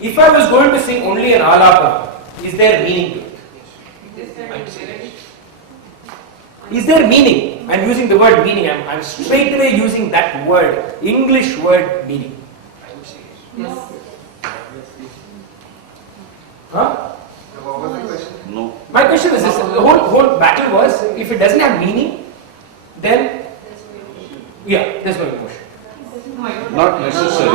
If I was going to sing only an alapana, is there meaning to it? Is there meaning? I'm using the word meaning. I'm straight away using that word, English word meaning. I would say Yes. Huh? What was the question? No. My question is this: the whole battle was, if it doesn't have meaning, then yeah, there's no emotion. Not necessary.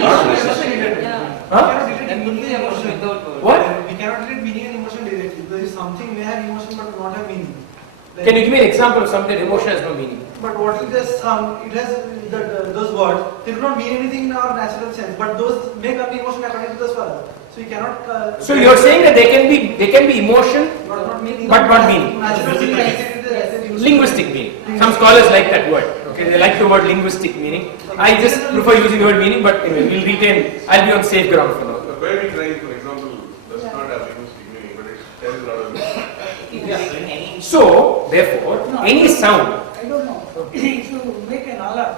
Not necessary. Huh? What? We cannot relate meaning and emotion directly. There is something may have emotion but not have meaning. Can you give me an example of something that emotion has no meaning? But what is this sound? It has those words. They do not mean anything in our natural sense. But those make up the emotion according to the swara. So you cannot. So you're saying that they can be emotion, but not meaning. but not meaning. Natural Linguistic meaning. Some scholars like that word. Okay, they like the word linguistic meaning. I just prefer using the word meaning, but anyway, we'll retain. I'll be on safe ground for now. The baby crying, for example, does not have linguistic meaning, but it tells a lot of meaning. So, therefore, any sound. I don't know. If you make an alarm,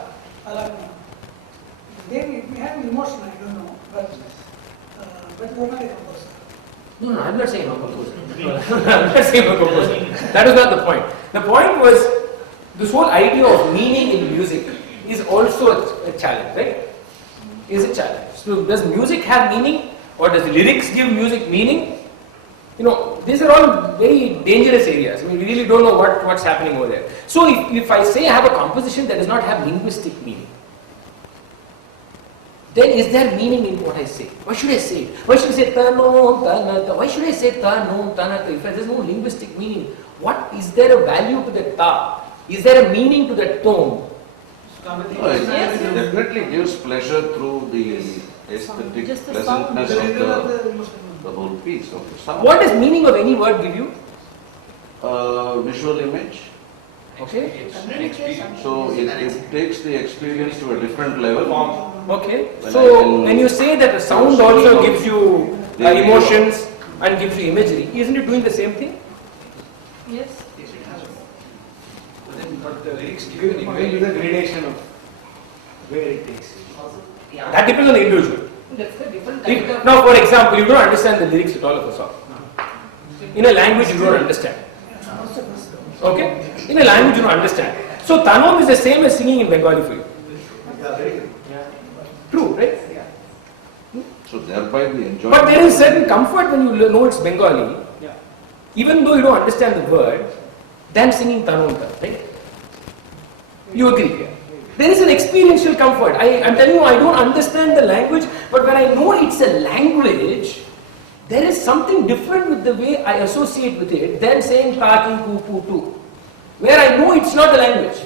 then we have emotion, I don't know, but we're not a composer. No, I'm not saying no composer. I'm not saying no composer. That is not the point. The point was this whole idea of meaning in music is also a challenge, right? Is a challenge. So, does music have meaning, or does the lyrics give music meaning? You know, these are all very dangerous areas. I mean, we really don't know what's happening over there. So, if I say I have a composition that does not have linguistic meaning, then is there meaning in what I say? Why should I say it? Why should I say tano, tanata? Why should I say tano, tanata? If there's no linguistic meaning, what is there a value to the ta? Is there a meaning to the tone? No, it definitely gives pleasure through the aesthetic pleasantness of the whole piece of the sound. What does meaning of any word give you? Visual image. Okay. So it takes the experience to a different level. Okay. So when you say that a sound also gives you emotions and gives you imagery, isn't it doing the same thing? Yes. Yes, it has. But the lyrics give Give you maybe the gradation of where it takes. That depends on the individual. That's a different kind of. Now, for example, you don't understand the lyrics at all of a song. In a language you don't understand. Okay? In a language you don't understand. So Tanom is the same as singing in Bengali for you. True, right? So thereby the enjoyment. But there is certain comfort when you know it's Bengali, even though you don't understand the word, than singing Tanonta, right? You agree? There is an experiential comfort. I'm telling you, I don't understand the language, but when I know it's a language, there is something different with the way I associate with it than saying Taki, Kupu, Tu, where I know it's not a language.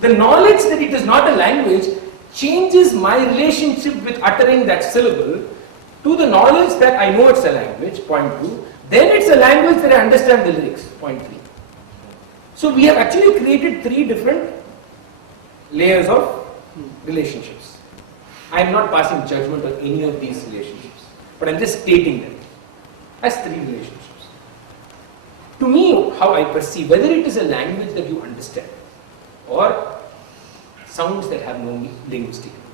The knowledge that it is not a language changes my relationship with uttering that syllable to the knowledge that I know it's a language, point 2. Then it's a language that I understand the lyrics, point 3. So we have actually created 3 different layers of relationships. I am not passing judgment on any of these relationships, but I am just stating them as 3 relationships. To me, how I perceive, whether it is a language that you understand or sounds that have no linguistic meaning.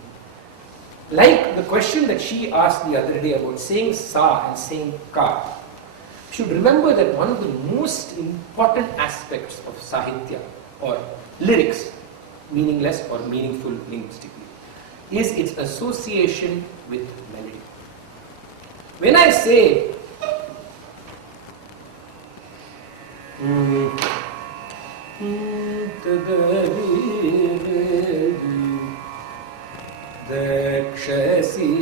Like the question that she asked the other day about saying sa and saying ka, you should remember that one of the most important aspects of Sahitya or lyrics, meaningless or meaningful linguistically, is its association with melody. When I say Dakshasi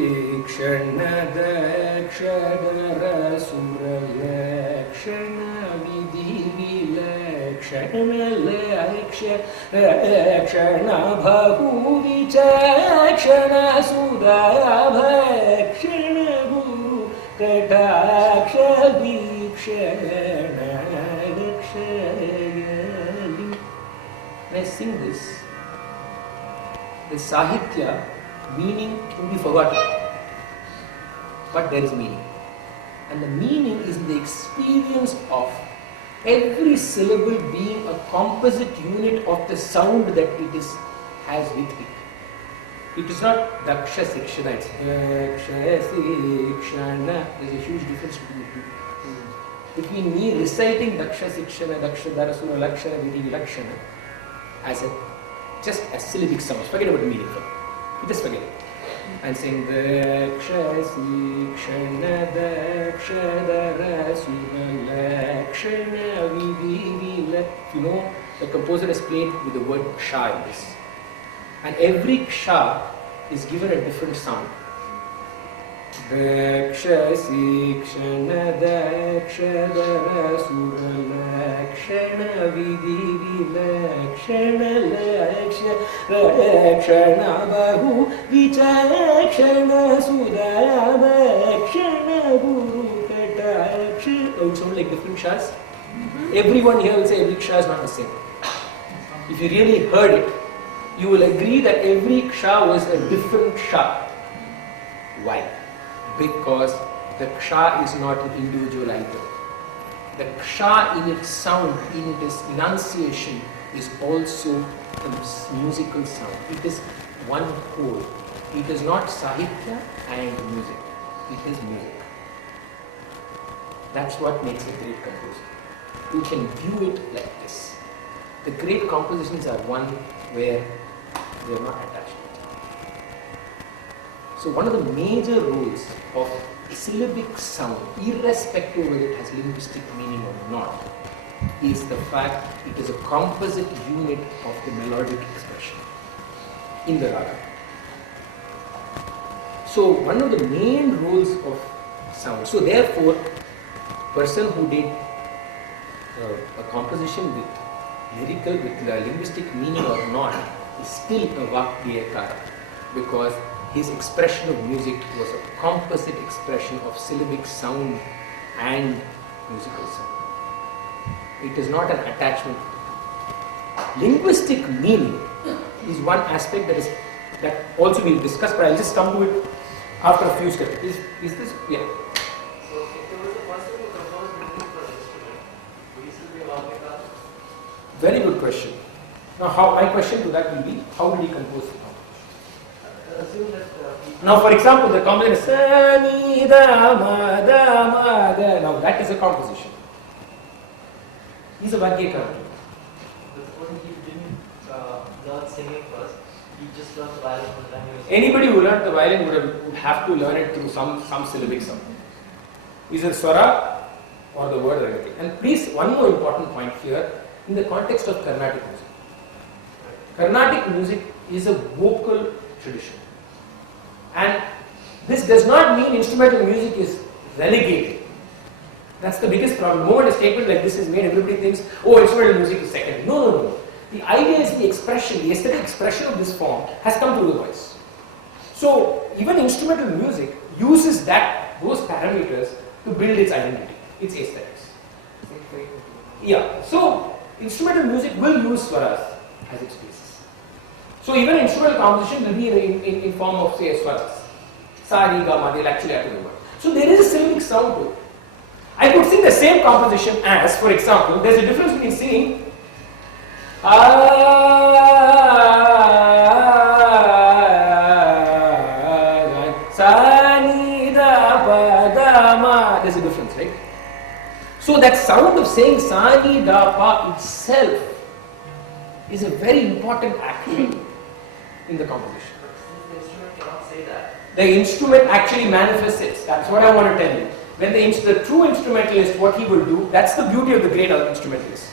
Kshana Dakshana Suralakshana Vidhi Vilakshana Lakshana Bhavu Vichakshana Sudabhakshana Guru Kataksha Vikshana Lakshayali. When I sing this, the Sahitya meaning will be forgotten, but there is meaning, and the meaning is the experience of every syllable being a composite unit of the sound that it has with it. It is not daksha sikshana, it's daksha sikshana. There's a huge difference between the two. Between me reciting daksha sikshana, daksha darasura lakshana, vidi lakshana as a just as syllabic sounds. Forget about the meaning. Just forget it. And saying daksha sikshana, daksha darasura lakshana, vidi lakshana. You know, the composer has played with the word ksha in this. And every ksha is given a different sound. Daksha sikshana, daksha darasura lakshana, vidi lakshana, lakshana bahu vichakshana sudha lakshana guru kataksha. Oh, it sounds like different kshas. Everyone here will say every ksha is not the same. If you really heard it, you will agree that every ksha was a different ksha. Why? Because the ksha is not an individual item. The ksha in its sound, in its enunciation, is also a musical sound. It is one whole. It is not Sahitya and music. It is music. That's what makes a great composer. You can view it like this. The great compositions are one where they are not attached. So one of the major roles of syllabic sound, irrespective of whether it has linguistic meaning or not, is the fact it is a composite unit of the melodic expression in the raga. So one of the main roles of sound. So therefore, person who did a composition with lyrical, with linguistic meaning or not, is still a Vakdiyakara, because his expression of music was a composite expression of syllabic sound and musical sound. It is not an attachment. Linguistic meaning is one aspect that also we'll discuss, but I'll just come to it after a few steps. Is this? Yeah. So if there was a person who composed music for an instrument, would he still be a Vakdiyakara? Very good question. Now, my question to that will be, how did he compose it? Assume that Now, for example, the composition is sa ni da ma da. Now, that is a composition. He's a Vakdiyakara. but supposing he didn't learn singing first, he just learned the violin from the time he was Anybody who learned the violin would have to learn it through some syllabic sound. Either swara or the word or anything. And please, one more important point here, in the context of Carnatic music. Carnatic music is a vocal tradition. And this does not mean instrumental music is relegated. That's the biggest problem. The moment a statement like this is made, everybody thinks, oh, instrumental music is secondary. No. The idea is the expression, the aesthetic expression of this form has come through the voice. So, even instrumental music uses those parameters to build its identity, its aesthetics. Yeah, so instrumental music will use swaras as its basis. So even instrumental composition will be in form of, say, swaras. Sa, re, ga, ma, they'll actually have to be one. So there is a syllabic sound to it. I could sing the same composition as, for example, there's a difference between singing sa, ni, da, pa, da, ma. There's a difference, right? So that sound of saying sa, ni, da, pa itself is a very important action in the composition. But since the instrument cannot say that, The instrument actually manifests it. That's what I want to tell you. When the true instrumentalist, what he will do, that's the beauty of the great instrumentalist.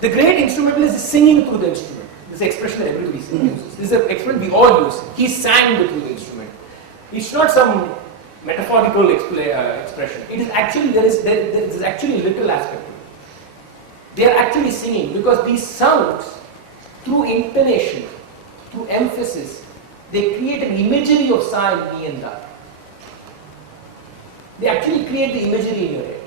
The great instrumentalist is singing through the instrument. This is an expression that everybody uses. This is an expression we all use. He sang through the instrument. It's not some metaphorical expression. It is actually, there is actually a little aspect to it. They are actually singing because these sounds, through intonation, through emphasis, they create an imagery of sa and ni and da. They actually create the imagery in your head.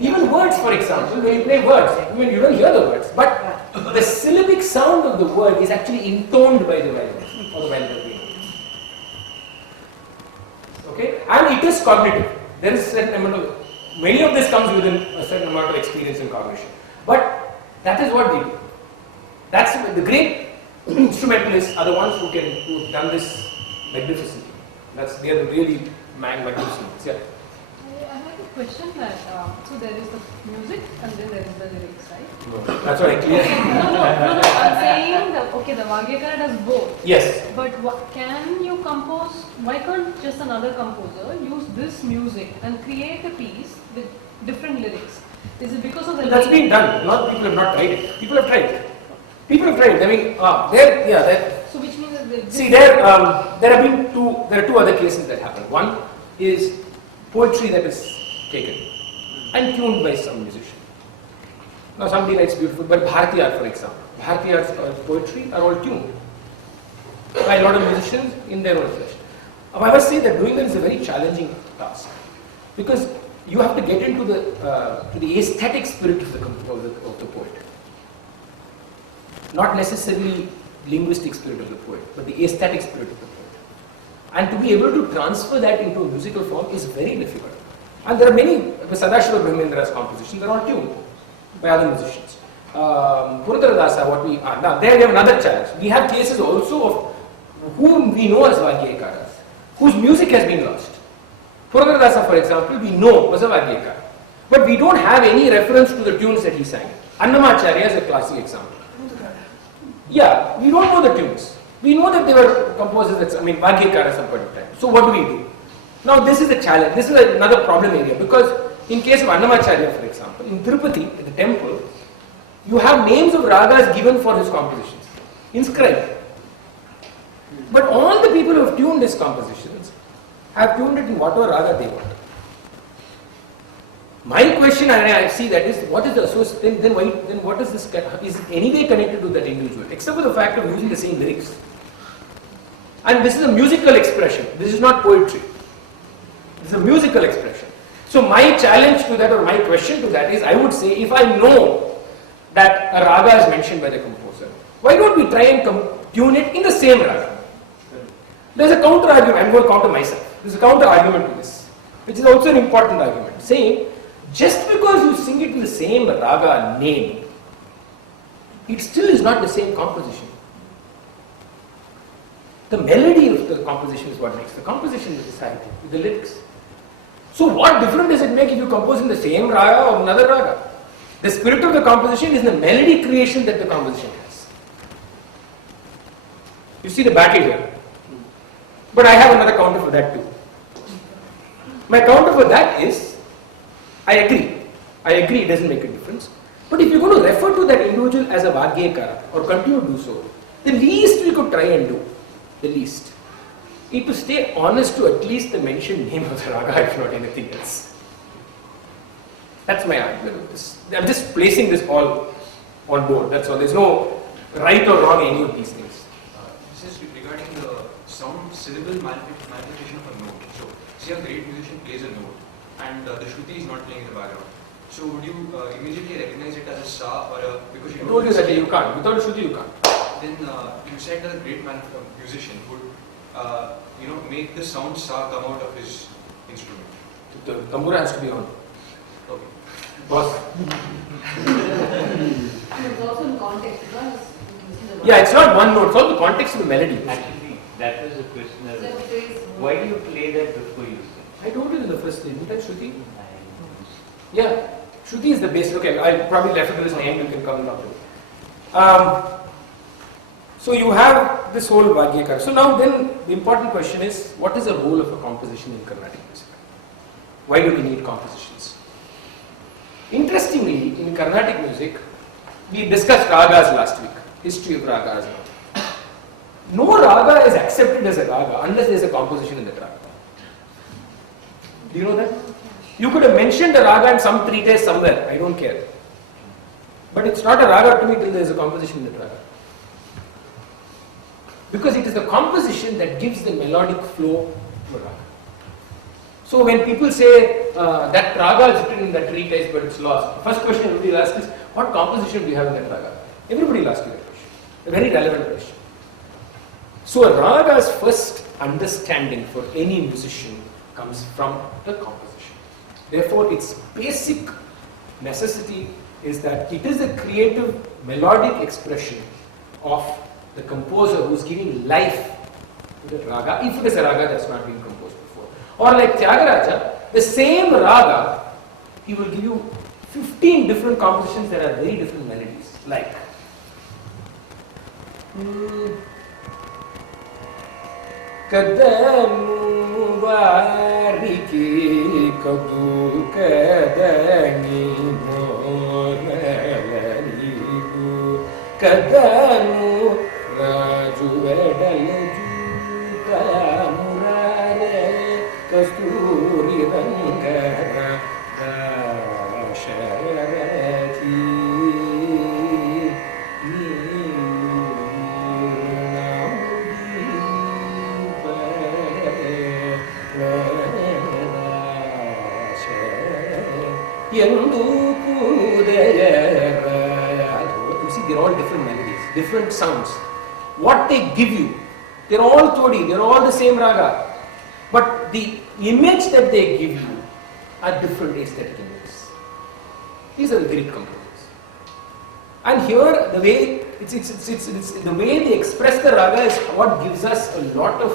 Even words, for example, when you play words, you don't hear the words, but the syllabic sound of the word is actually intoned by the violin or the violin playing. Okay, and it is cognitive. There is a certain amount of, many of this comes within a certain amount of experience and cognition. But that is what they do. That's the great instrumentalists are the ones who have done this magnificently. They are the really magnificent. Yeah. I have a question that, so there is the music and then there is the lyrics, right? No, that's what I clearly. No, I'm saying that, okay, the Vagyakara does both. Yes. But can you compose, why can't just another composer use this music and create a piece with different lyrics? Is it because of the That's been done. People have not tried it. People have tried it. People have tried it. I mean, so which means that there are two other cases that happen. One is poetry that is taken and tuned by some musician. Now somebody writes beautiful, but Bharatiyar, for example, Bharatiyar's poetry are all tuned by a lot of musicians in their own flesh. I must say that doing that is a very challenging task because you have to get into the aesthetic spirit of the poet. Not necessarily linguistic spirit of the poet, but the aesthetic spirit of the poet. And to be able to transfer that into a musical form is very difficult. And there are many, Sadashiva Brahmendra's compositions are all tuned by other musicians. Purutaradasa, what we are now, there we have another challenge. We have cases also of whom we know as Vagyakaras, whose music has been lost. Purutaradasa, for example, we know was a Vagyakara, but we don't have any reference to the tunes that he sang. Annamacharya is a classic example. Yeah, we don't know the tunes. We know that they were composers, Vagyakara at some point in time. So what do we do? Now this is a challenge, this is another problem area because in case of Annamacharya, for example, in Tirupati, in the temple, you have names of ragas given for his compositions, inscribed. But all the people who have tuned his compositions have tuned it in whatever raga they want. My question, and I see that is, what is the association, then what is this, is it any way connected to that individual, except for the fact of using the same lyrics? And this is a musical expression, this is not poetry. This is a musical expression. So my challenge to that, or my question to that is, I would say, if I know that a raga is mentioned by the composer, why don't we try and tune it in the same raga? There's a counter argument, I'm going to counter myself. There's a counter argument to this, which is also an important argument, saying, just because you sing it in the same raga name, it still is not the same composition. The melody of the composition is what makes the composition is the Sahitya, the lyrics. So what difference does it make if you compose in the same raga or another raga? The spirit of the composition is the melody creation that the composition has. You see the battle here. But I have another counter for that too. My counter for that is, I agree it doesn't make a difference. But if you're going to refer to that individual as a Vagyakara or continue to do so, the least we could try and do, the least, is to stay honest to at least the mentioned name of the raga, if not anything else. That's my argument. I'm just placing this all on board. That's all. There's no right or wrong in any of these things. This is regarding some syllable manipulation of a note. So, say a great musician plays a note and the Shruti is not playing in the background. So, would you immediately recognize it as a sa or a, because you told you that you can't. Without Shruti, you can't. Then you said that a great musician would make the sound sa come out of his instrument. The tambura has to be on. Okay. Boss. it's also in context. Yeah, it's not one note, it's all the context of the melody. Actually, that was the question. Why do you play that before you sing? I told you in the first thing, didn't I, Shruti? Yeah, Shruti is the base. Okay, I'll probably refer to this name, you can come and talk to me. So you have this whole Vagyakara. So now then the important question is, what is the role of a composition in Carnatic music? Why do we need compositions? Interestingly, in Carnatic music, we discussed ragas last week, history of ragas. No raga is accepted as a raga unless there is a composition in that raga. Do you know that? You could have mentioned a raga in some treatise somewhere, I don't care. But it's not a raga to me till there is a composition in that raga. Because it is the composition that gives the melodic flow to a raga. So when people say that raga is written in that treatise but it's lost, the first question everybody will ask is, what composition do you have in that raga? Everybody will ask you that question. A very relevant question. So a raga's first understanding for any musician comes from the composition. Therefore, its basic necessity is that it is a creative melodic expression of the composer who's giving life to the raga, if it is a raga that's not been composed before. Or like Tyagaraja, the same raga, he will give you 15 different compositions that are very different melodies. Like Kadanu variki kadu kadani moraligu Kadanu raju vedal juta murare kasturi rangara dasharati You see, they're all different melodies, different sounds. What they give you, they're all todi, they're all the same raga. But the image that they give you are different aesthetic images. These are the great composers. And here, the way it's the way they express the raga is what gives us a lot of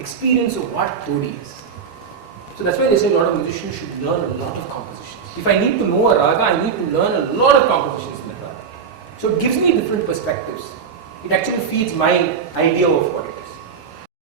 experience of what todi is. So that's why they say a lot of musicians should learn a lot of compositions. If I need to know a raga, I need to learn a lot of compositions in that raga. So it gives me different perspectives. It actually feeds my idea of what it is.